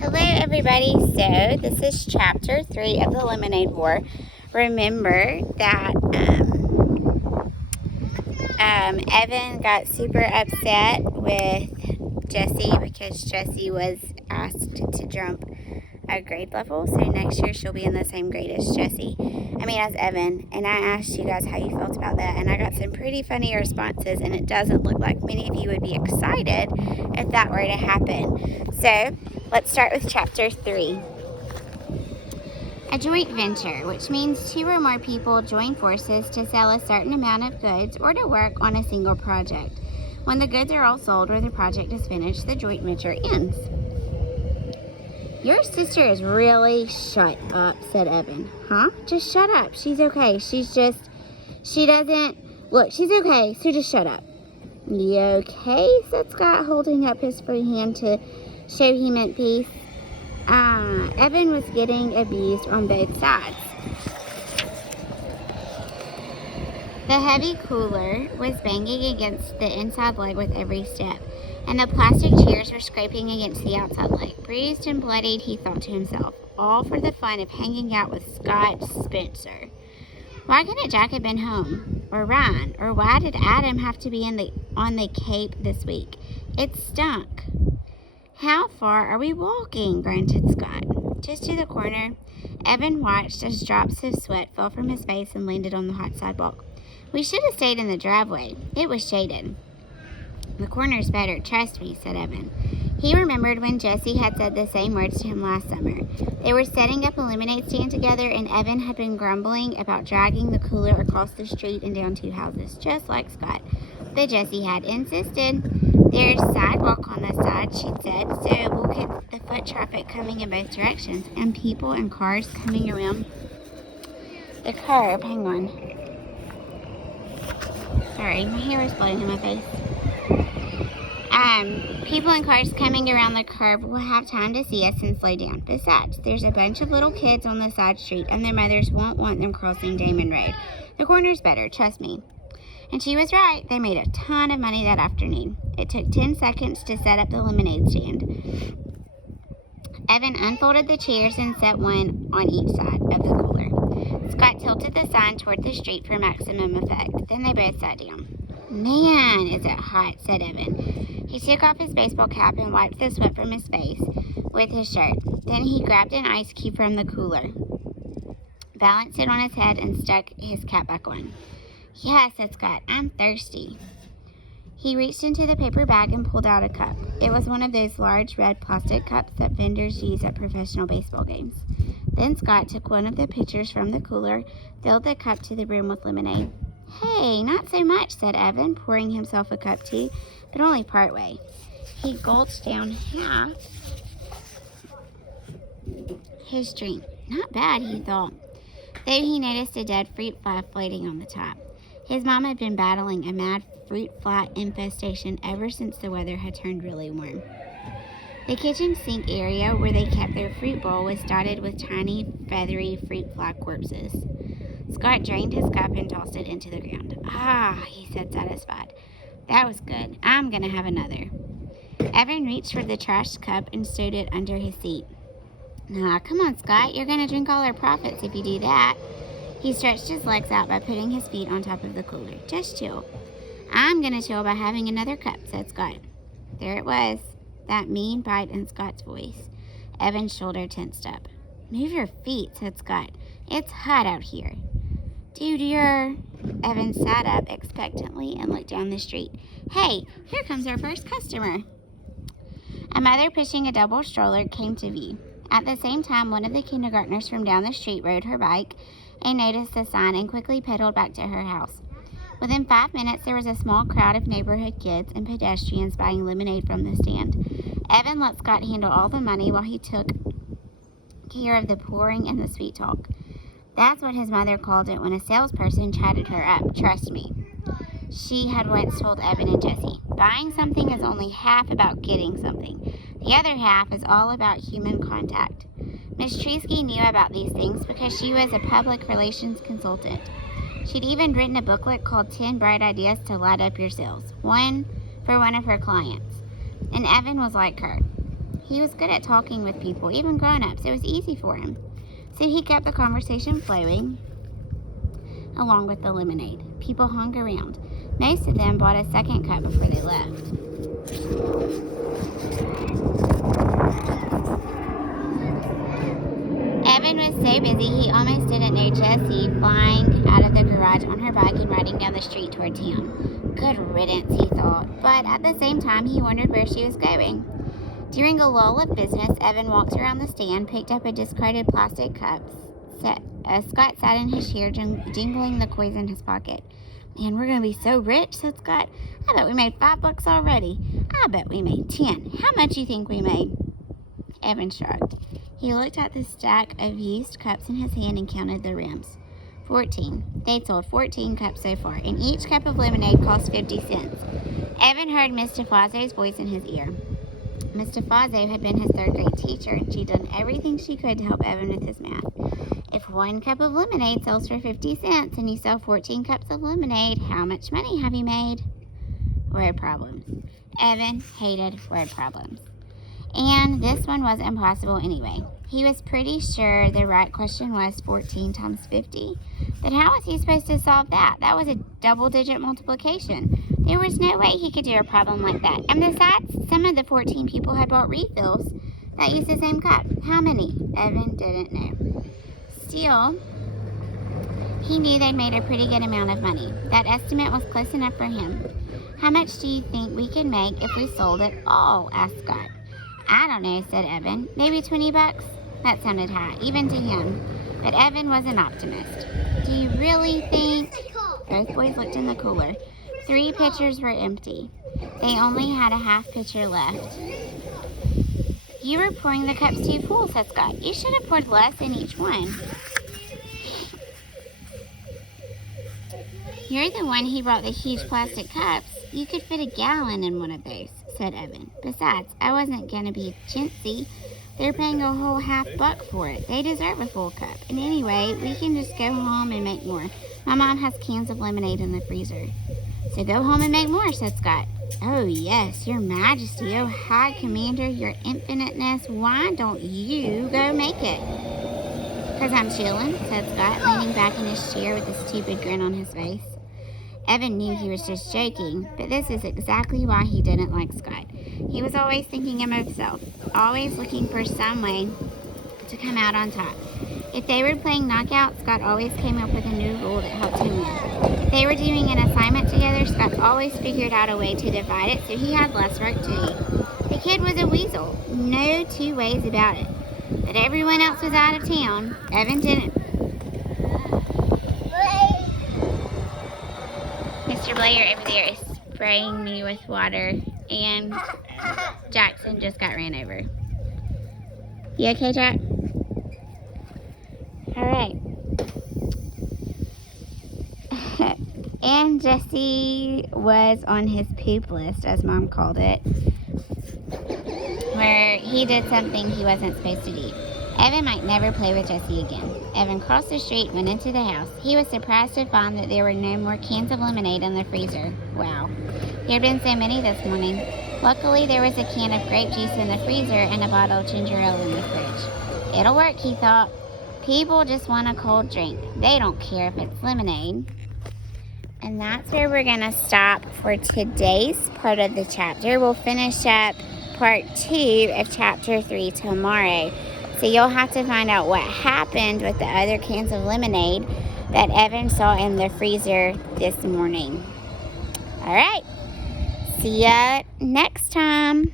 Hello everybody, so this is chapter 3 of the Lemonade War. Remember that Evan got super upset with Jessie because Jessie was asked to jump a grade level, so next year she'll be in the same grade as as Evan, and I asked you guys how you felt about that, and I got some pretty funny responses, and it doesn't look like many of you would be excited if that were to happen. So let's start with chapter 3. A joint venture, which means 2 or more people join forces to sell a certain amount of goods or to work on a single project. When the goods are all sold or the project is finished, the joint venture ends. Your sister is really shut up, said Evan. Huh? Just shut up. She's okay. She's okay, so just shut up. You okay? Said Scott, holding up his free hand to show he meant peace. Evan was getting abused on both sides. The heavy cooler was banging against the inside leg with every step, and the plastic chairs were scraping against the outside leg. Bruised and bloodied, he thought to himself, all for the fun of hanging out with Scott Spencer. Why couldn't Jack have been home? Or Ryan? Or why did Adam have to be on the Cape this week? It stunk. How far are we walking? Grunted Scott. Just to the corner. Evan watched as drops of sweat fell from his face and landed on the hot sidewalk. We should have stayed in the driveway. It was shaded. The corner's better, trust me, said Evan. He remembered when Jessie had said the same words to him last summer. They were setting up a lemonade stand together, and Evan had been grumbling about dragging the cooler across the street and down 2 houses, just like Scott. But Jessie had insisted. There's sidewalk on this side, she'd said, so we'll get the foot traffic coming in both directions, and people and cars coming around the curb. Hang on. Sorry, my hair is blowing in my face. People and cars coming around the curb will have time to see us and slow down. Besides, there's a bunch of little kids on the side street, and their mothers won't want them crossing Damon Road. The corner's better, trust me. And she was right. They made a ton of money that afternoon. It took 10 seconds to set up the lemonade stand. Evan unfolded the chairs and set one on each side of the cooler. Scott tilted the sign toward the street for maximum effect. Then they both sat down. Man, is it hot, said Evan. He took off his baseball cap and wiped the sweat from his face with his shirt. Then he grabbed an ice cube from the cooler, balanced it on his head, and stuck his cap back on. Yeah, said Scott, I'm thirsty. He reached into the paper bag and pulled out a cup. It was one of those large red plastic cups that vendors use at professional baseball games. Then Scott took one of the pitchers from the cooler, filled the cup to the brim with lemonade. Hey, not so much, said Evan, pouring himself a cup too, but only partway. He gulped down half his drink. Not bad, he thought, though he noticed a dead fruit fly floating on the top. His mom had been battling a mad fruit fly infestation ever since the weather had turned really warm. The kitchen sink area where they kept their fruit bowl was dotted with tiny, feathery fruit fly corpses. Scott drained his cup and tossed it into the ground. Ah, he said, satisfied. That was good. I'm going to have another. Evan reached for the trash cup and stowed it under his seat. Nah, come on, Scott. You're going to drink all our profits if you do that. He stretched his legs out by putting his feet on top of the cooler. Just chill. I'm going to chill by having another cup, said Scott. There it was, that mean bite in Scott's voice. Evan's shoulder tensed up. Move your feet, said Scott. It's hot out here. Dude, Evan sat up expectantly and looked down the street. Hey, here comes our first customer. A mother pushing a double stroller came to view. At the same time, one of the kindergartners from down the street rode her bike and noticed the sign and quickly pedaled back to her house. Within 5 minutes, there was a small crowd of neighborhood kids and pedestrians buying lemonade from the stand. Evan let Scott handle all the money while he took care of the pouring and the sweet talk. That's what his mother called it when a salesperson chatted her up, trust me. She had once told Evan and Jessie, buying something is only half about getting something. The other half is all about human contact. Miss Treesky knew about these things because she was a public relations consultant. She'd even written a booklet called 10 Bright Ideas to Light Up Your Sales, one for one of her clients. And Evan was like her. He was good at talking with people, even grown-ups. It was easy for him. So he kept the conversation flowing along with the lemonade. People hung around. Most of them bought a second cup before they left. Evan was so busy he almost didn't know Jessie flying out of the garage on her bike and riding down the street toward town. Good riddance, he thought, but at the same time he wondered where she was going. During a lull of business, Evan walked around the stand, picked up a discarded plastic cup. Scott sat in his chair, jingling the coins in his pocket. Man, we're going to be so rich, said Scott. I bet we made $5 already. I bet we made 10. How much you think we made? Evan shrugged. He looked at the stack of used cups in his hand and counted the rims. 14. They'd sold 14 cups so far, and each cup of lemonade cost 50 cents. Evan heard Miss DeFazio's voice in his ear. Miss DeFazio had been his third-grade teacher, and she'd done everything she could to help Evan with his math. If one cup of lemonade sells for 50 cents and you sell 14 cups of lemonade, how much money have you made? Word problems. Evan hated word problems. And this one was impossible anyway. He was pretty sure the right question was 14 times 50. But how was he supposed to solve that? That was a double-digit multiplication. There was no way he could do a problem like that. And besides, some of the 14 people had bought refills that used the same cup. How many? Evan didn't know. Still, he knew they'd made a pretty good amount of money. That estimate was close enough for him. How much do you think we could make if we sold it all? Asked Scott. I don't know, said Evan. Maybe $20? That sounded high, even to him. But Evan was an optimist. Do you really think? Both boys looked in the cooler. 3 pitchers were empty. They only had a half pitcher left. You were pouring the cups too full, said Scott. You should have poured less in each one. You're the one who brought the huge plastic cups. You could fit a gallon in one of those, said Evan. Besides, I wasn't going to be chintzy. They're paying a whole $50 for it. They deserve a full cup. And anyway, we can just go home and make more. My mom has cans of lemonade in the freezer. So go home and make more, said Scott. Oh, yes, your majesty, oh, high commander, your infiniteness, why don't you go make it? Because I'm chilling, said Scott, leaning back in his chair with a stupid grin on his face. Evan knew he was just joking, but this is exactly why he didn't like Scott. He was always thinking of himself, always looking for some way to come out on top. If they were playing knockout, Scott always came up with a new rule that helped him win. If they were doing an assignment together, Scott always figured out a way to divide it so he had less work to do. The kid was a weasel, no two ways about it. But everyone else was out of town. Evan didn't. Mr. Blair over there is spraying me with water, and Jackson just got ran over. You okay, Jack? All right. And Jesse was on his poop list, as Mom called it, where he did something he wasn't supposed to do. Evan might never play with Jesse again. Evan crossed the street, went into the house. He was surprised to find that there were no more cans of lemonade in the freezer. Wow. There had been so many this morning. Luckily, there was a can of grape juice in the freezer and a bottle of ginger ale in the fridge. It'll work, he thought. People just want a cold drink. They don't care if it's lemonade. And that's where we're going to stop for today's part of the chapter. We'll finish up part 2 of chapter 3 tomorrow. So you'll have to find out what happened with the other cans of lemonade that Evan saw in the freezer this morning. All right. See ya next time.